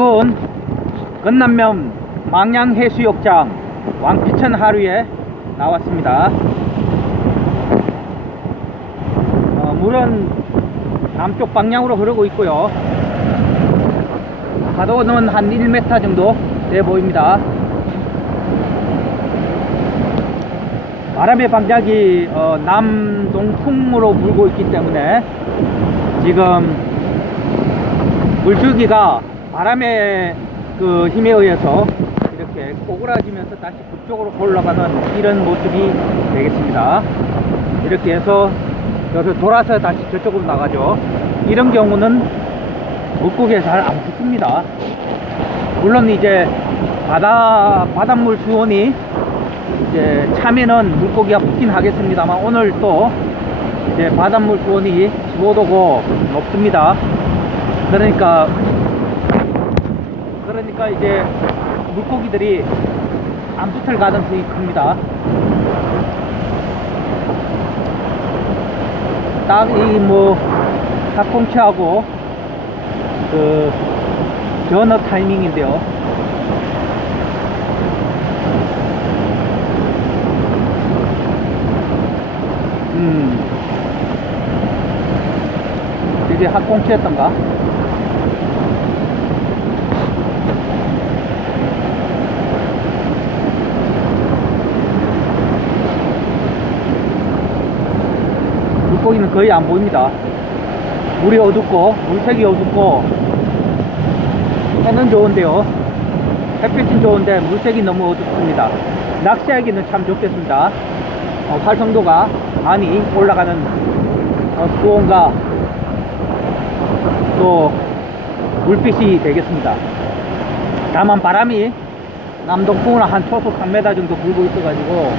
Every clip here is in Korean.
즐거운 건남면 망양해수욕장 왕피천 하루에 나왔습니다. 어, 물은 남쪽 방향으로 흐르고 있고요. 파도는 한 1m 정도 돼 보입니다. 바람의 방작이 어, 남동풍으로 불고 있기 때문에 지금 물줄기가 바람의 그 힘에 의해서 이렇게 꼬그라지면서 다시 북쪽으로 올라가는 이런 모습이 되겠습니다. 이렇게 해서 여기서 돌아서 다시 저쪽으로 나가죠. 이런 경우는 물고기에 잘 안 붙습니다. 물론 이제 바다, 바닷물 수온이 이제 차면은 물고기가 붙긴 하겠습니다만 오늘 또 이제 바닷물 수온이 15도고 높습니다. 그러니까 그러니까 이제 물고기들이 안 붙을 가능성이 큽니다. 딱 이 뭐 닭꽁치하고 그 전어 타이밍인데요. 음. 이게 학꽁치였던가? 물고기는 거의 안 보입니다. 물이 어둡고, 물색이 어둡고, 해는 좋은데요. 햇빛은 좋은데 물색이 너무 어둡습니다. 낚시하기는 참 좋겠습니다. 어, 활성도가 많이 올라가는 어, 수온과 또 물빛이 되겠습니다. 다만 바람이 남동풍으로 한 초속 3m 정도 불고 있어가지고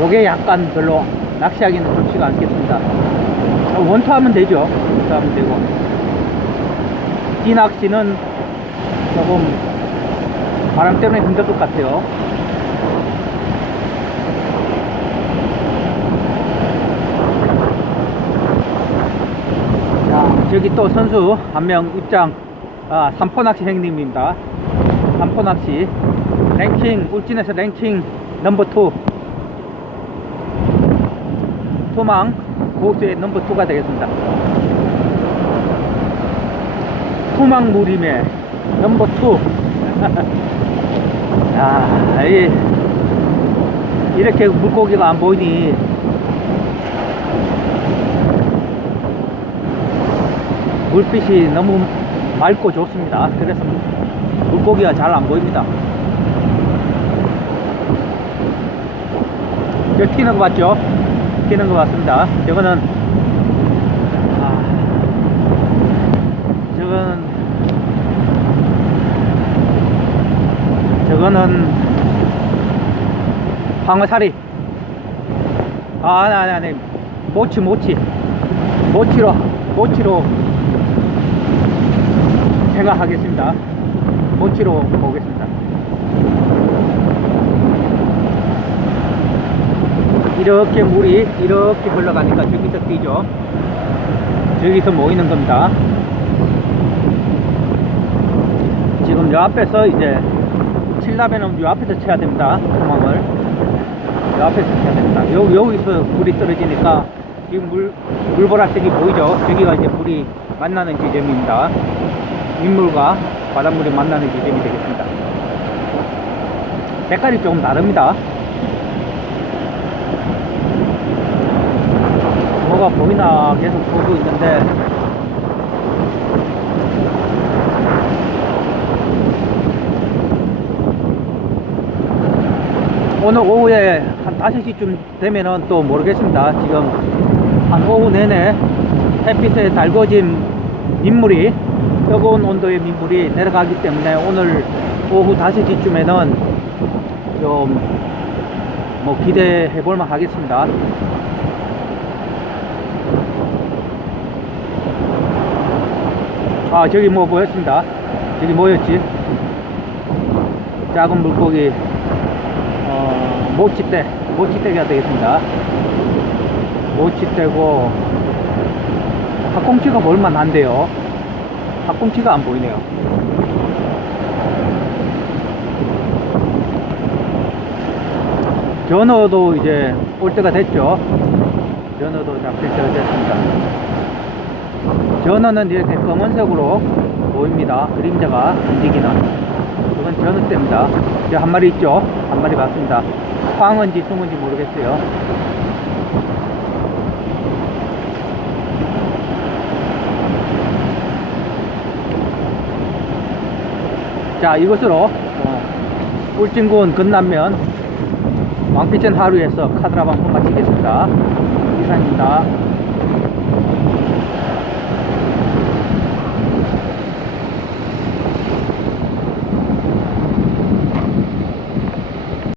요게 약간 별로 낚시하기는 좋지가 않겠습니다. 어, 원투하면 되죠. 원투하면 되고 찌낚시는 조금 바람 때문에 힘들 것 같아요. 자, 저기 또 선수 한 명 입장, 아, 삼포낚시 형님입니다. 삼포낚시. 랭킹, 울진에서 랭킹 넘버 2. 토망 고수의 넘버 2가 되겠습니다. 토망 무림의 넘버 2. 야, 이, 이렇게 물고기가 안 보이니 물빛이 너무 맑고 좋습니다. 그래서 물고기가 잘 안 보입니다. 저 튀는 거 봤죠? 튀는 거 봤습니다. 저거는 아, 저거는 저거는 황어사리 아 아니 아니 아니. 모치 모치. 모치로 모치로 생각하겠습니다. 모치로 보겠습니다 이렇게 물이 이렇게 흘러가니까 저기서 뛰죠. 저기서 모이는 겁니다. 지금 요 앞에서 이제 칠라베는 요 앞에서 쳐야 됩니다. 토막을. 요 앞에서 쳐야 됩니다. 요, 여기서 물이 떨어지니까 지금 물, 물보라색이 보이죠? 저기가 이제 물이 만나는 지점입니다. 민물과 바닷물이 만나는 지점이 되겠습니다. 색깔이 조금 다릅니다 뭐가 보이나 계속 보고 있는데 오늘 오후에 한 5시쯤 되면은 또 모르겠습니다. 지금 한 오후 내내 햇빛에 달궈진 민물이 뜨거운 온도의 민물이 내려가기 때문에 오늘 오후 5시쯤에는 좀 뭐 기대해 볼만 하겠습니다. 아 저기 뭐 보였습니다. 저기 뭐였지? 작은 물고기 어, 모치대 모치대가 되겠습니다. 모치대고 학꽁치가 볼만 한데요. 학꽁치가 안 보이네요. 전어도 이제 올 때가 됐죠. 전어도 잡힐 때가 됐습니다. 전어는 이렇게 검은색으로 보입니다. 그림자가 움직이는. 이건 전어 때입니다. 이제 한 마리 있죠? 한 마리 봤습니다. 황은지 숭은지 모르겠어요. 자, 이것으로 어, 울진군 끝나면 왕비천 하루에서 카드라 방송 마치겠습니다. 이상입니다.